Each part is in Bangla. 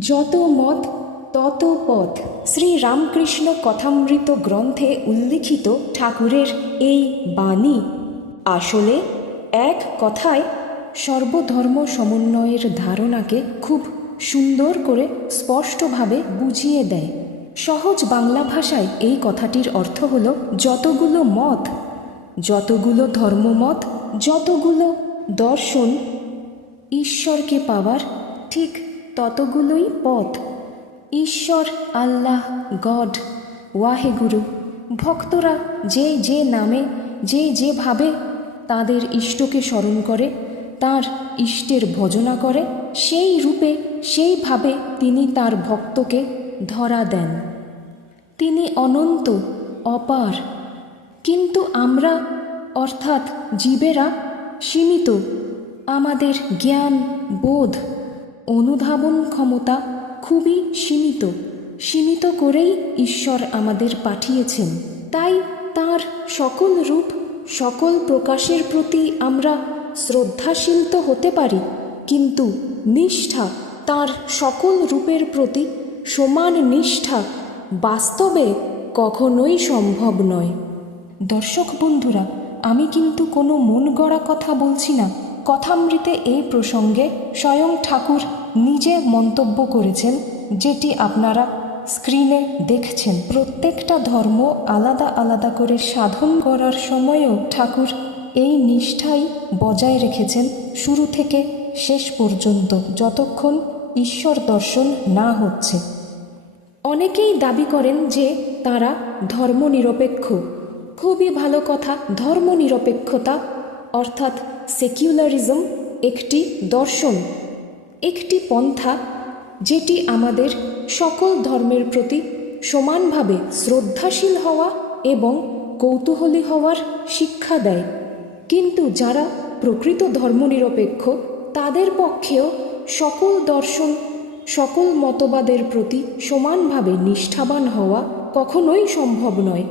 যত মত তত পথ। শ্রী রামকৃষ্ণ কথামৃত গ্রন্থে উল্লিখিত ঠাকুরের এই বাণী আসলে এক কথায় সর্বধর্ম সমন্বয়ের ধারণাকে খুব সুন্দর করে স্পষ্টভাবে বুঝিয়ে দেয়। সহজ বাংলা ভাষায় এই কথাটির অর্থ হলো যতগুলো মত, যতগুলো ধর্মমত, যতগুলো দর্শন ঈশ্বরকে পাওয়ার ঠিক ততগুলোই পথ। ঈশ্বর, আল্লাহ, গড, ওয়াহেগুরু, ভক্তরা যে যে নামে যে যেভাবে তাদের ইষ্টকে স্মরণ করে, তার ইষ্টের ভজনা করে, সেই রূপে সেইভাবে তিনি তার ভক্তকে ধরা দেন। তিনি অনন্ত, অপার, কিন্তু আমরা অর্থাৎ জীবেরা সীমিত। আমাদের জ্ঞান, বোধ, অনুধাবন ক্ষমতা খুবই সীমিত। সীমিত করেই ঈশ্বর আমাদের পাঠিয়েছেন। তাই তাঁর সকল রূপ, সকল প্রকাশের প্রতি আমরা শ্রদ্ধাশীল তো হতে পারি, কিন্তু নিষ্ঠা, তাঁর সকল রূপের প্রতি সমান নিষ্ঠা বাস্তবে কখনোই সম্ভব নয়। দর্শক বন্ধুরা, আমি কিন্তু কোনো মন গড়া কথা বলছি না। কথামৃতে এই প্রসঙ্গে স্বয়ং ঠাকুর নিজে মন্তব্য করেছেন, যেটি আপনারা স্ক্রিনে দেখছেন। প্রত্যেকটা ধর্ম আলাদা আলাদা করে সাধন করার সময়ও ঠাকুর এই নিষ্ঠাই বজায় রেখেছেন শুরু থেকে শেষ পর্যন্ত, যতক্ষণ ঈশ্বর দর্শন না হচ্ছে। অনেকেই দাবি করেন যে তারা ধর্মনিরপেক্ষ। খুবই ভালো কথা। ধর্মনিরপেক্ষতা অর্থাৎ সেকুলারিজম একটি দর্শন, একটি পন্থা, যেটি আমাদের সকল ধর্মের প্রতি সমানভাবে শ্রদ্ধাশীল হওয়া এবং কৌতূহলী হওয়ার শিক্ষা দেয়। কিন্তু যারা প্রকৃত ধর্মনিরপেক্ষ, তাদের পক্ষেও সকল দর্শন, সকল মতবাদের প্রতি সমানভাবে নিষ্ঠাবান হওয়া কখনোই সম্ভব নয়।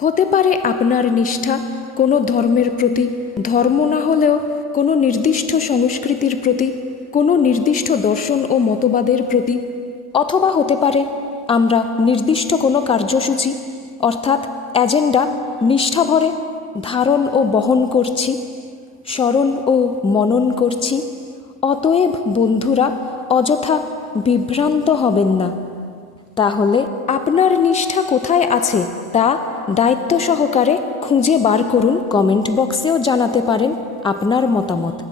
হতে পারে আপনার নিষ্ঠা কোনো ধর্মের প্রতি, ধর্ম না হলেও কোনো নির্দিষ্ট সংস্কৃতির প্রতি, কোনো নির্দিষ্ট দর্শন ও মতবাদের প্রতি, অথবা হতে পারে আমরা নির্দিষ্ট কোনো কার্যসূচি অর্থাৎ এজেন্ডা নিষ্ঠাভরে ধারণ ও বহন করছি, স্মরণ ও মনন করছি। অতএব বন্ধুরা, অযথা বিভ্রান্ত হবেন না। তাহলে আপনার নিষ্ঠা কোথায় আছে তা দায়িত্ব সহকারে খুঁজে বার করুন। কমেন্ট বক্সেও জানাতে পারেন আপনার মতামত।